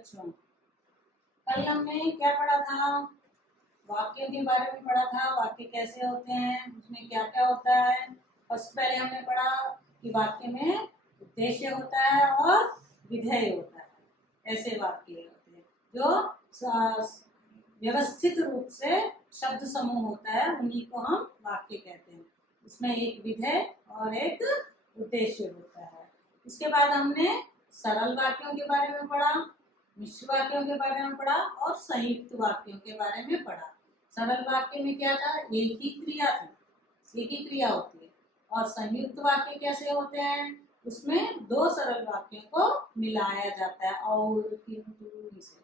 बच्चों, कल हमने क्या पढ़ा था? वाक्यों के बारे में पढ़ा था। वाक्य कैसे होते हैं, उसमें क्या क्या होता है। फर्स्ट पहले हमने पढ़ा कि वाक्य में उद्देश्य होता है और विधेय होता है। ऐसे वाक्य होते हैं जो व्यवस्थित रूप से शब्द समूह होता है, उन्हीं को हम वाक्य कहते हैं। इसमें एक विधेय और एक उद्देश्य होता है। इसके बाद हमने सरल वाक्यों के बारे में पढ़ा, मिश्र वाक्यों के बारे में पढ़ा और संयुक्त वाक्यों के बारे में पढ़ा। सरल वाक्य में क्या था? एक ही क्रिया थी, एक ही क्रिया होती है। और संयुक्त वाक्य कैसे होते हैं? उसमें दो सरल वाक्यों को मिलाया जाता है और किंतु से,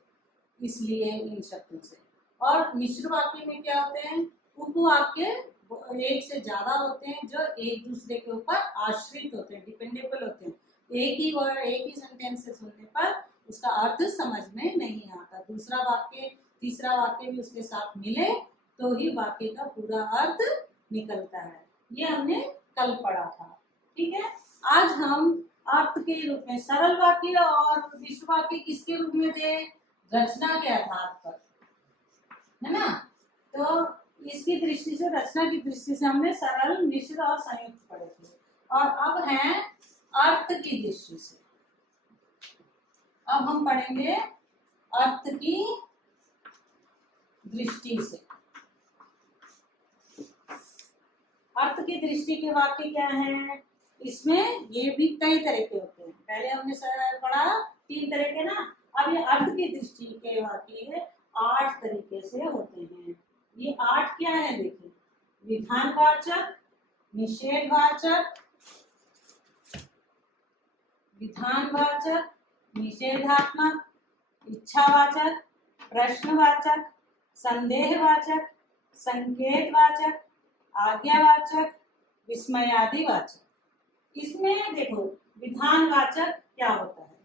इसलिए इन शब्दों से। और मिश्र वाक्य में क्या होते हैं? उपवाक्य एक से ज्यादा होते हैं जो एक दूसरे के ऊपर आश्रित होते हैं, डिपेंडेबल होते हैं। एक ही वर्ड, एक ही सेंटेंस से सुनने पर उसका अर्थ समझ में नहीं आता, दूसरा वाक्य तीसरा वाक्य भी उसके साथ मिले तो ही वाक्य का पूरा अर्थ निकलता है। ये हमने कल पढ़ा था, ठीक है। आज हम अर्थ के रूप में सरल वाक्य और मिश्र वाक्य किसके रूप में थे? रचना के आधार पर, है ना। तो इसकी दृष्टि से, रचना की दृष्टि से हमने सरल, मिश्र और संयुक्त पढ़े थे। और अब है अर्थ की दृष्टि से। अब हम पढ़ेंगे अर्थ की दृष्टि से। अर्थ की दृष्टि के वाक्य क्या हैं? इसमें ये भी कई तरह के होते हैं। पहले हमने पढ़ा 3 तरह के ना। अब ये अर्थ की दृष्टि के वाक्य 8 तरीके से होते हैं। ये 8 क्या है? देखिए, विधानवाचक, निषेधवाचक, विधानवाचक, निषेधात्मक, इच्छावाचक, प्रश्नवाचक, संदेहवाचक, संकेतवाचक, आज्ञावाचक, विस्मयादिवाचक। इसमें देखो, विधानवाचक क्या होता है?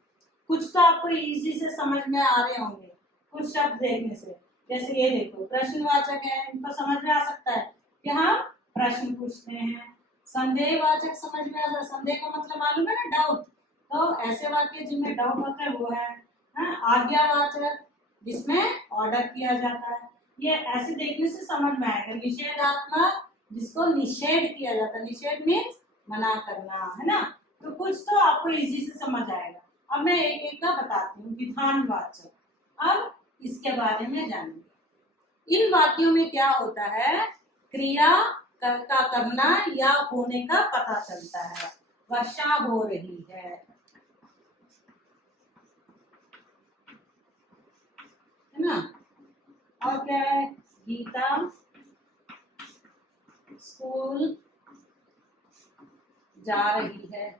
कुछ तो आपको इजी से समझ में आ रहे होंगे कुछ शब्द देखने से। जैसे ये देखो, प्रश्नवाचक है, इनको समझ में आ सकता है कि हम प्रश्न पूछते हैं। संदेहवाचक समझ में आता है, संदेह का मतलब मालूम है ना, डाउट। तो ऐसे वाक्य जिनमें डाउट होता है वो है। आज्ञावाचक, जिसमें ऑर्डर किया जाता है। ये ऐसे देखने से समझ में आएगा। निषेधात्मक, जिसको निषेध किया जाता है। निषेध मीन्स मना करना, है ना। तो कुछ तो आपको इजी से समझ आएगा। अब मैं एक एक का बताती हूँ। विधानवाचक, अब इसके बारे में जानेंगे। इन वाक्यों में क्या होता है? क्रिया का करना या होने का पता चलता है। वर्षा हो रही है ना। और क्या है? गीता स्कूल जा रही है।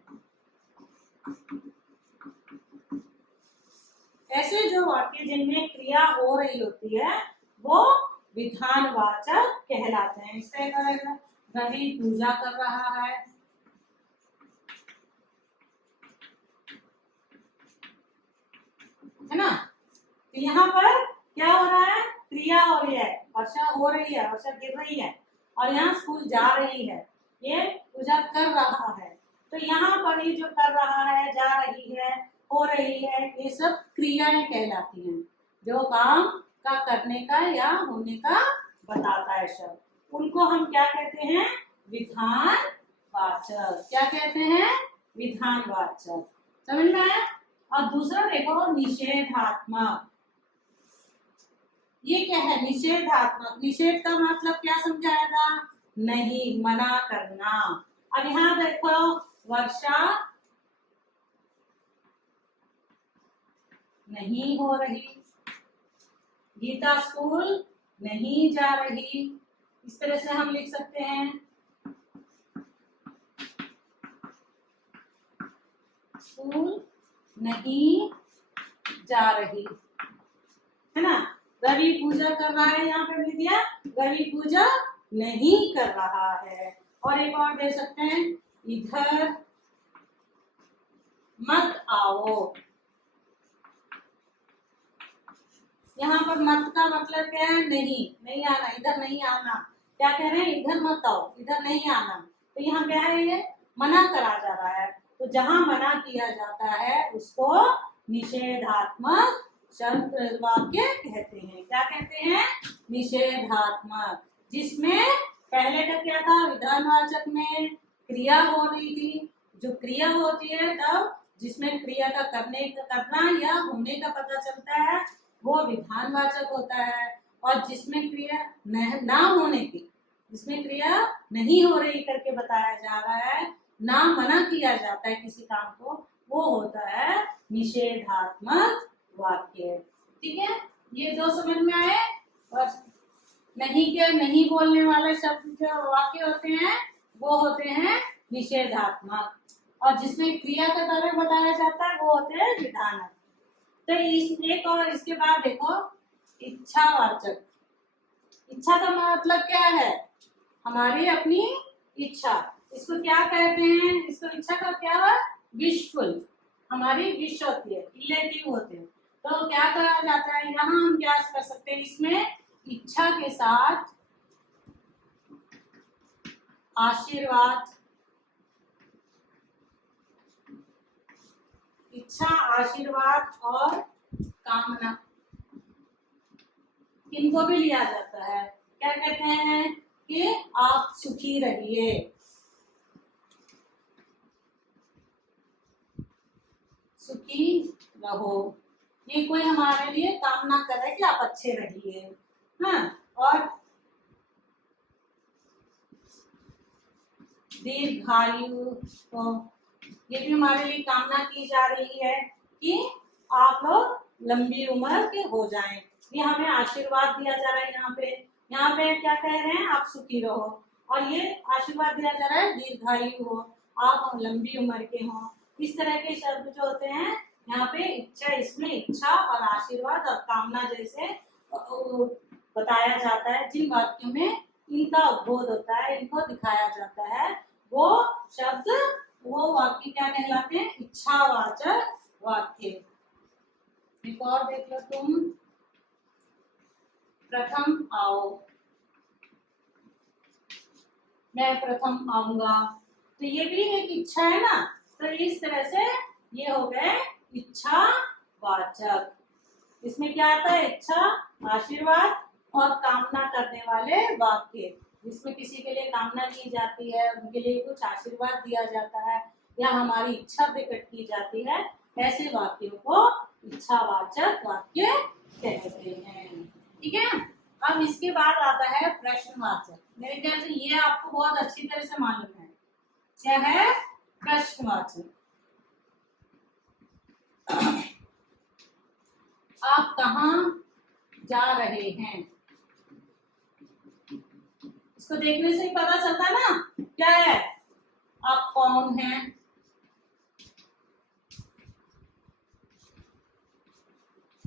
ऐसे जो वाक्य जिनमें क्रिया हो रही होती है वो विधानवाचक कहलाते हैं। इससे रवि पूजा कर रहा है ना। तो यहाँ पर क्या हो रहा है? क्रिया हो रही है, वर्षा हो रही है, वर्षा गिर रही है। और यहाँ स्कूल जा रही है, ये पूजा कर रहा है। तो यहाँ पर ये जो कर रहा है, जा रही है, हो रही है, ये सब क्रियाएं कहलाती हैं जो काम का करने का या होने का बताता है शब्द। उनको हम क्या कहते हैं? विधानवाचक। क्या कहते हैं? विधानवाचक। समझ में आया? और दूसरा देखो, निषेधात्मक। ये क्या है? निषेधात्मक। निषेध का मतलब क्या समझाया था? नहीं, मना करना। अब यहाँ देखो, वर्षा नहीं हो रही, गीता स्कूल नहीं जा रही। इस तरह से हम लिख सकते हैं। स्कूल नहीं जा रही, है ना। रवि पूजा कर रहा है, यहाँ पे लिख दिया रवि पूजा नहीं कर रहा है। और एक और दे सकते हैं, इधर मत आओ। यहाँ पर मत का मतलब क्या है? नहीं, नहीं आना, इधर नहीं आना। क्या कह रहे हैं? इधर मत आओ, इधर नहीं आना। तो यहाँ क्या है? ये मना करा जा रहा है। तो जहां मना किया जाता है उसको निषेधात्मक शब्द वाक्य कहते हैं। क्या कहते हैं? निषेधात्मक, जिसमें पहले का क्या था? विधानवाचक में क्रिया हो रही थी। जो क्रिया होती है तब जिसमें क्रिया का करना या होने का पता चलता है वो विधानवाचक होता है। और जिसमें क्रिया ना होने की, जिसमें क्रिया नहीं हो रही करके बताया जा रहा है, ना मना किया जाता है किसी काम को, वो होता है निषेधात्मक वाक्य। ठीक है, ये दो समझ में आए। और नहीं के नहीं बोलने वाले शब्द जो वाक्य होते हैं वो होते हैं निषेधात्मक, और जिसमें क्रिया का कार्य बताया जाता है वो होते हैं विधानक। तो एक और इसके बाद देखो, इच्छावाचक। इच्छा का मतलब क्या है? हमारी अपनी इच्छा। इसको क्या कहते हैं? इसको इच्छा का क्या है? विशफुल। हमारी विश होती है, इलेटिव होते हैं। तो क्या कहा जाता है यहाँ? हम क्या कर सकते हैं इसमें? इच्छा के साथ आशीर्वाद, इच्छा, आशीर्वाद और कामना, इनको भी लिया जाता है। क्या कहते हैं? कि आप सुखी रहिए, सुखी रहो। ये कोई हमारे लिए कामना कर रहा है कि आप अच्छे रहिए। हाँ, और दीर्घायु, तो ये भी हमारे लिए कामना की जा रही है कि आप लोग लंबी उम्र के हो जाएं। ये हमें आशीर्वाद दिया जा रहा है। यहाँ पे क्या कह रहे हैं? आप सुखी रहो। और ये आशीर्वाद दिया जा रहा है दीर्घायु हो, आप लंबी उम्र के हो। इस तरह के शब्द जो होते हैं यहाँ पे इच्छा, इसमें इच्छा और आशीर्वाद और कामना जैसे बताया जाता है। जिन वाक्यों में इनका उद्बोध होता है, इनको दिखाया जाता है, वो शब्द, वो वाक्य क्या कहलाते हैं? इच्छावाचक वाक्य। एक और देख लो तुम, प्रथम आओ, मैं प्रथम आऊंगा। तो ये भी एक इच्छा है ना। तो इस तरह से ये हो गए इच्छावाचक। इसमें क्या आता है? इच्छा, आशीर्वाद और कामना करने वाले वाक्य। जिसमें किसी के लिए कामना की जाती है, उनके लिए कुछ आशीर्वाद दिया जाता है या हमारी इच्छा प्रकट की जाती है, ऐसे वाक्यों को इच्छावाचक वाक्य कहते हैं। ठीक है, अब इसके बाद आता है प्रश्नवाचक। मेरे ख्याल से ये आपको बहुत अच्छी तरह से मालूम है। क्या है प्रश्नवाचक? आप कहाँ जा रहे हैं? इसको देखने से ही पता चलता है ना क्या है? आप कौन हैं?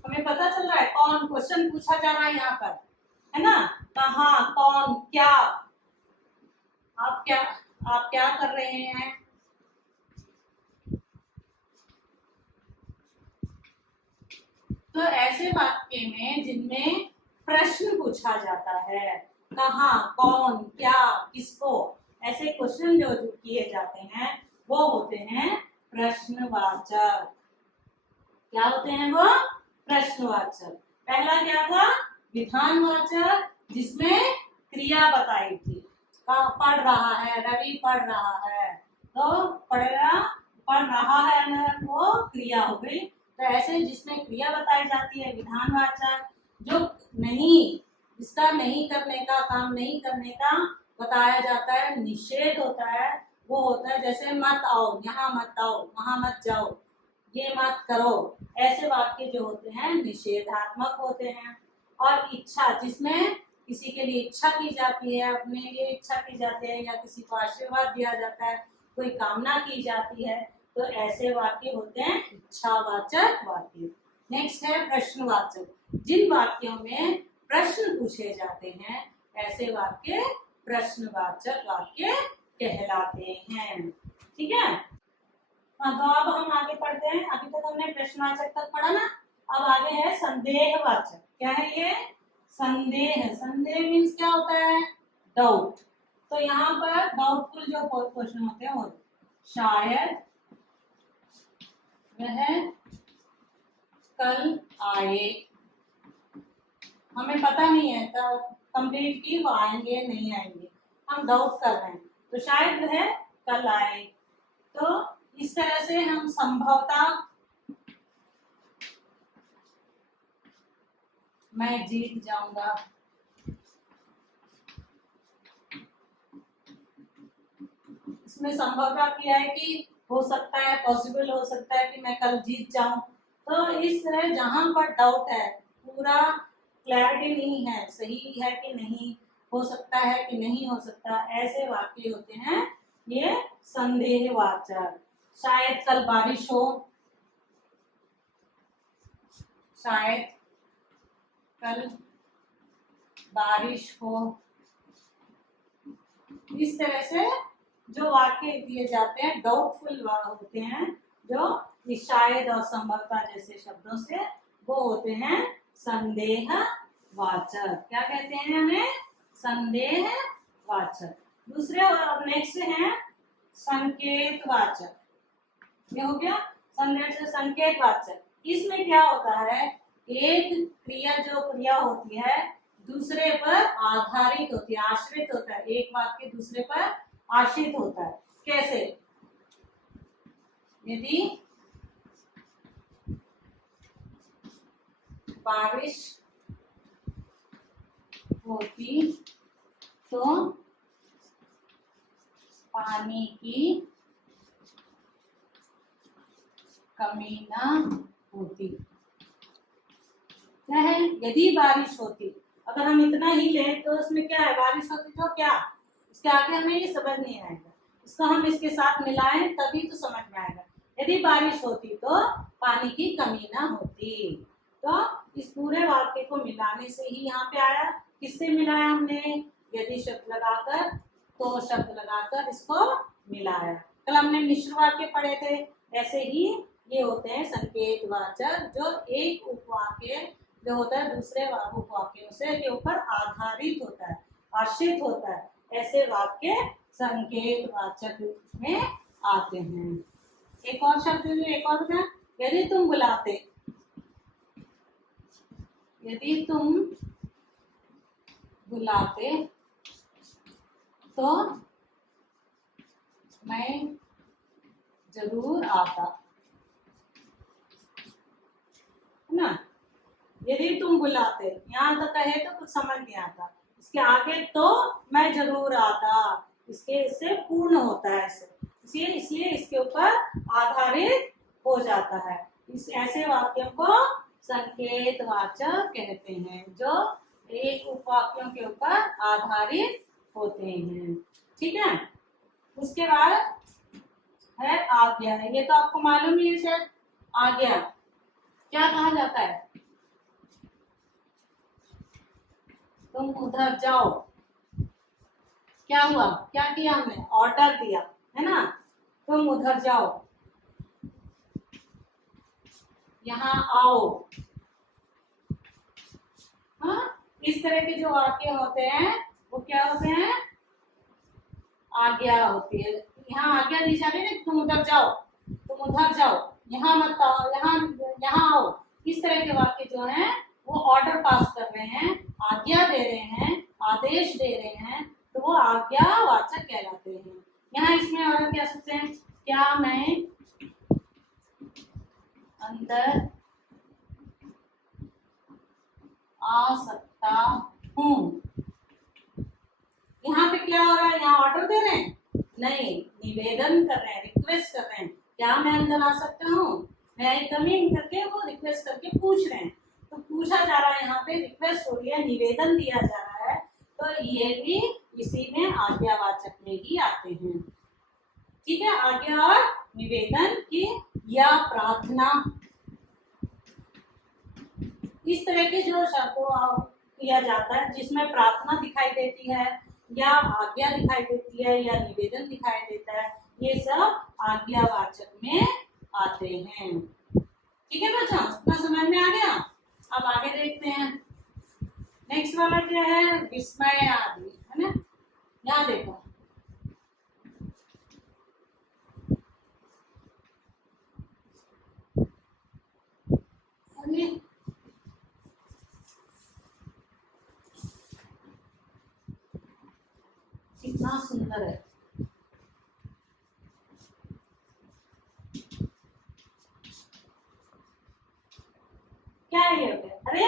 हमें पता चल रहा है कौन, क्वेश्चन पूछा जा रहा है यहाँ पर, है ना? कहाँ, कौन, क्या, आप क्या कर रहे हैं? तो ऐसे वाक्य में जिनमें प्रश्न पूछा जाता है, कहाँ, कौन, क्या, किसको, ऐसे क्वेश्चन जो किए जाते हैं वो होते हैं प्रश्नवाचक। क्या होते हैं वो? प्रश्नवाचक। पहला क्या था? विधानवाचक, जिसमें क्रिया बताई थी। पढ़ रहा है, रवि पढ़ रहा है, तो पढ़ रहा है ना, वो क्रिया हो गई। तो ऐसे जिसमें क्रिया बताई जाती है विधानवाचक। जो नहीं, जिसका नहीं करने का, काम नहीं करने का बताया जाता है, निषेध होता है, वो होता है जैसे मत आओ, यहाँ मत आओ, वहां मत जाओ, ये मत करो। ऐसे वाक्य जो होते हैं निषेधात्मक होते हैं। और इच्छा, जिसमें किसी के लिए इच्छा की जाती है, अपने लिए इच्छा की जाती है, या किसी को आशीर्वाद दिया जाता है, कोई कामना की जाती है, तो ऐसे वाक्य होते हैं इच्छावाचक वाक्य। नेक्स्ट है प्रश्नवाचक। जिन वाक्यों में प्रश्न पूछे जाते हैं ऐसे वाक्य प्रश्नवाचक वाक्य कहलाते हैं। ठीक है, हाँ, तो अब हम आगे पढ़ते हैं। अभी तक हमने प्रश्नवाचक तक पढ़ा ना। अब आगे है संदेहवाचक। क्या है ये? संदेह। संदेह मीन्स क्या होता है? डाउट। तो यहाँ पर डाउटफुल जो क्वेश्चन होते हैं वो शायद वह कल आए, हमें पता नहीं है कंप्लीट की वो आएंगे नहीं आएंगे, हम डाउट कर रहे हैं, तो शायद वह कल आए। तो इस तरह से हम संभवतः मैं जीत जाऊंगा, इसमें संभवतः किया है कि हो सकता है, पॉसिबल हो सकता है कि मैं कल जीत जाऊं। तो इस तरह जहां पर डाउट है, पूरा क्लैरिटी नहीं है, सही है कि नहीं, हो सकता है कि नहीं हो सकता, ऐसे वाक्य होते हैं ये संदेहवाचक। शायद कल बारिश हो, शायद कल बारिश हो, इस तरह से जो वाक्य दिए जाते हैं डाउटफुल होते हैं, जो शायद और संभवतः जैसे शब्दों से, वो होते हैं संदेहवाचक। क्या कहते हैं हमें? संदेहवाचक। दूसरे नेक्स्ट है संकेतवाचक। ये हो गया संकेतवाचक। इसमें क्या होता है, एक क्रिया जो क्रिया होती है दूसरे पर आधारित होती है, आश्रित होता है, एक वाक्य दूसरे पर आश्रित होता है। कैसे? यदि बारिश होती तो पानी की कमी न होती। क्या है? यदि बारिश होती, अगर हम इतना ही लें तो उसमें क्या है, बारिश होती तो क्या, इसके आगे हमें ये समझ नहीं आएगा, इसको हम इसके साथ मिलाएं तभी तो समझ में आएगा। यदि बारिश होती तो पानी की कमी ना होती। तो इस पूरे वाक्य को मिलाने से ही यहाँ पे आया। किससे मिलाया हमने? यदि शब्द लगाकर, तो शब्द लगाकर इसको मिलाया। कल हमने मिश्र वाक्य पढ़े थे, ऐसे ही ये होते हैं संकेतवाचक, जो एक उपवाक्य जो होता है दूसरे उपवाक्यों से के ऊपर आधारित होता है, आश्रित होता है, ऐसे वाक्य संकेतवाचक में आते हैं। एक और शब्द, एक और क्या, यदि तुम बुलाते, यदि तुम बुलाते तो मैं जरूर आता, है ना। यदि तुम बुलाते, यहाँ तक कहे तो कुछ समझ नहीं आता, इसके आगे तो मैं जरूर आता, इससे पूर्ण होता है, इसलिए इसके ऊपर आधारित हो जाता है। इस ऐसे वाक्यों को संकेतवाचक कहते हैं, जो एक उपवाक्यों के ऊपर आधारित होते हैं। ठीक है। उसके बाद है आज्ञा। ये तो आपको मालूम ही है शायद। आज्ञा क्या कहा जाता है? तुम उधर जाओ, क्या हुआ, क्या किया हमने, ऑर्डर दिया, है ना, तुम उधर जाओ, यहाँ आओ। हाँ, इस तरह के जो वाक्य होते हैं वो क्या होते हैं, आज्ञा होती है। यहाँ आज्ञा दी जा रही है, तुम उधर जाओ, तुम उधर जाओ, यहाँ मत आओ, यहाँ आओ। इस तरह के वाक्य जो हैं वो ऑर्डर पास कर रहे हैं, आज्ञा दे रहे हैं, आदेश दे रहे हैं, तो वो आज्ञावाचक कहलाते हैं। यहाँ इसमें और क्या सकते हैं, क्या मैं अंदर आ सकता हूँ। यहाँ पे क्या हो रहा है, यहाँ ऑर्डर दे रहे हैं, नहीं, निवेदन कर रहे हैं, रिक्वेस्ट कर रहे हैं, क्या मैं अंदर आ सकता हूँ, मैं कम इन करके वो रिक्वेस्ट करके पूछ रहे हैं। तो पूछा जा रहा है, यहाँ पे रिक्वेस्ट हो रही है, निवेदन दिया जा रहा है, तो ये भी इसी में आज्ञावाचक में ही आते हैं। ठीक है। आज्ञा और निवेदन की या प्रार्थना, इस तरह के जो शब्द किया जाता है जिसमें प्रार्थना दिखाई देती है या आज्ञा दिखाई देती है या निवेदन दिखाई देता है, ये सब आज्ञावाचक में आते हैं। ठीक है बच्चों, इतना समझ में आ गया। अब आगे देखते हैं। नेक्स्ट वाला क्या है, विस्मय आदि, है ना। यहाँ देखो, अरे कितना सुंदर है। क्या है ये? अरे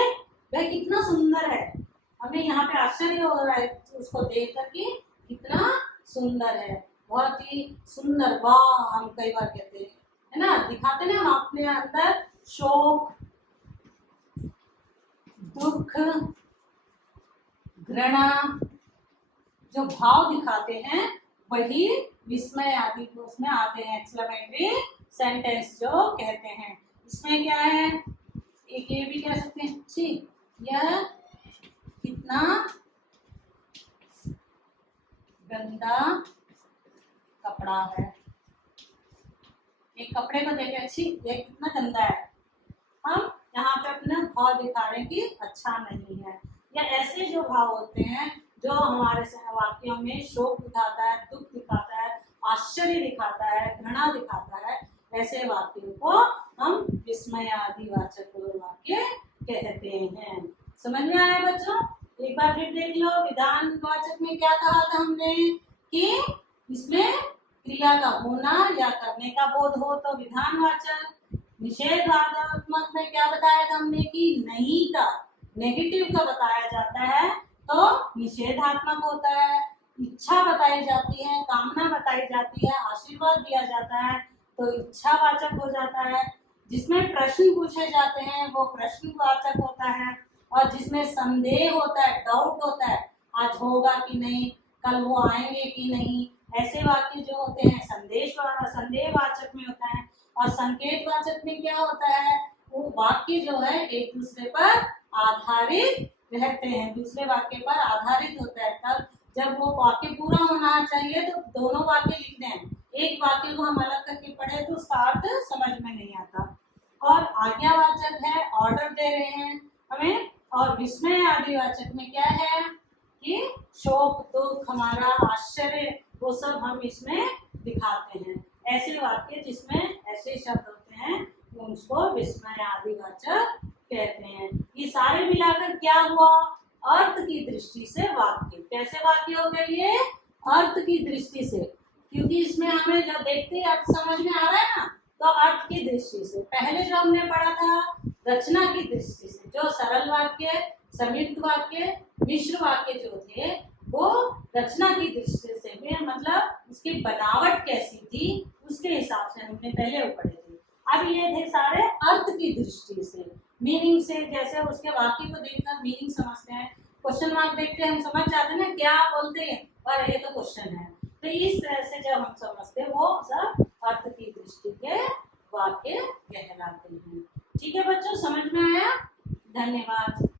वह कितना सुंदर है। हमें यहाँ पे आश्चर्य हो रहा है उसको देख करके, कितना सुंदर है, बहुत ही सुंदर। वाह हम कई बार कहते हैं, है ना, दिखाते ना हम अपने अंदर शोक, दुख, घृणा, जो भाव दिखाते हैं वही विस्मय आदि उसमें आते हैं, एक्सक्लेमेटरी सेंटेंस जो कहते हैं। इसमें क्या है, एक ये भी कह सकते हैं, छी यह कितना गंदा कपड़ा है। एक कपड़े को देखे, अच्छी ये कितना गंदा है, हम यहाँ पे अपना भाव दिखा रहे हैं कि अच्छा नहीं है। या ऐसे जो भाव होते हैं जो हमारे वाक्यों में शोक दिखाता है, दुख दिखाता है, आश्चर्य दिखाता है, घृणा दिखाता है, ऐसे वाक्यों को हम विस्मय आदि वाचक वाक्य कहते हैं। समझ में आया बच्चों? एक बार फिर देख लो, विधान वाचक में क्या कहा था हमने कि इसमें क्रिया का होना या करने का बोध हो तो विधानवाचक, निषेधात्मक में क्या बताया था हमने कि नहीं का, नेगेटिव का बताया जाता है तो निषेधात्मक होता है। इच्छा बताई जाती है, कामना बताई जाती है, आशीर्वाद दिया जाता है तो इच्छावाचक हो जाता है। जिसमें प्रश्न पूछे जाते हैं वो प्रश्नवाचक होता है, और जिसमें संदेह होता है, डाउट होता है, आज होगा कि नहीं, कल वो आएंगे कि नहीं, ऐसे वाक्य जो होते हैं संदेहवाचक में होता है। और संकेतवाचक में क्या होता है, वो वाक्य जो है एक दूसरे पर आधारित रहते हैं, दूसरे वाक्य पर आधारित होता है। तब जब वो वाक्य पूरा होना चाहिए तो दोनों वाक्य लिखते हैं, एक वाक्य को हम अलग करके पढ़े तो उसका अर्थ समझ में नहीं आता। और आज्ञावाचक है, ऑर्डर दे रहे हैं हमें। और विस्मय आदिवाचक में क्या है कि शोक, दुख, हमारा आश्चर्य, वो सब हम इसमें दिखाते हैं। ऐसे वाक्य जिसमें ऐसे शब्द होते हैं उसको विस्मय आदिवाचक कहते हैं। ये सारे मिलाकर क्या हुआ, अर्थ की दृष्टि से वाक्य। कैसे वाक्य हो गए ये, अर्थ की दृष्टि से, क्योंकि इसमें हमें जो देखते अर्थ समझ में आ रहा है ना, तो अर्थ की दृष्टि से। पहले जो हमने पढ़ा था रचना की दृष्टि से, जो सरल वाक्य, संयुक्त वाक्य, मिश्र वाक्य जो थे वो रचना की दृष्टि से भी, मतलब उसकी बनावट कैसी थी उसके हिसाब से हमने पहले वो पढ़े थे। अब ये थे सारे अर्थ की दृष्टि से, मीनिंग से, जैसे उसके वाक्य को देखकर मीनिंग समझते हैं, क्वेश्चन मार्क देखते हैं हम समझ जाते हैं ना क्या बोलते हैं, और ये तो क्वेश्चन है। तो इस तरह से जब हम समझते हैं वो सब अर्थ की दृष्टि के वाक्य कहलाते हैं। ठीक है बच्चों, समझ में आया? धन्यवाद।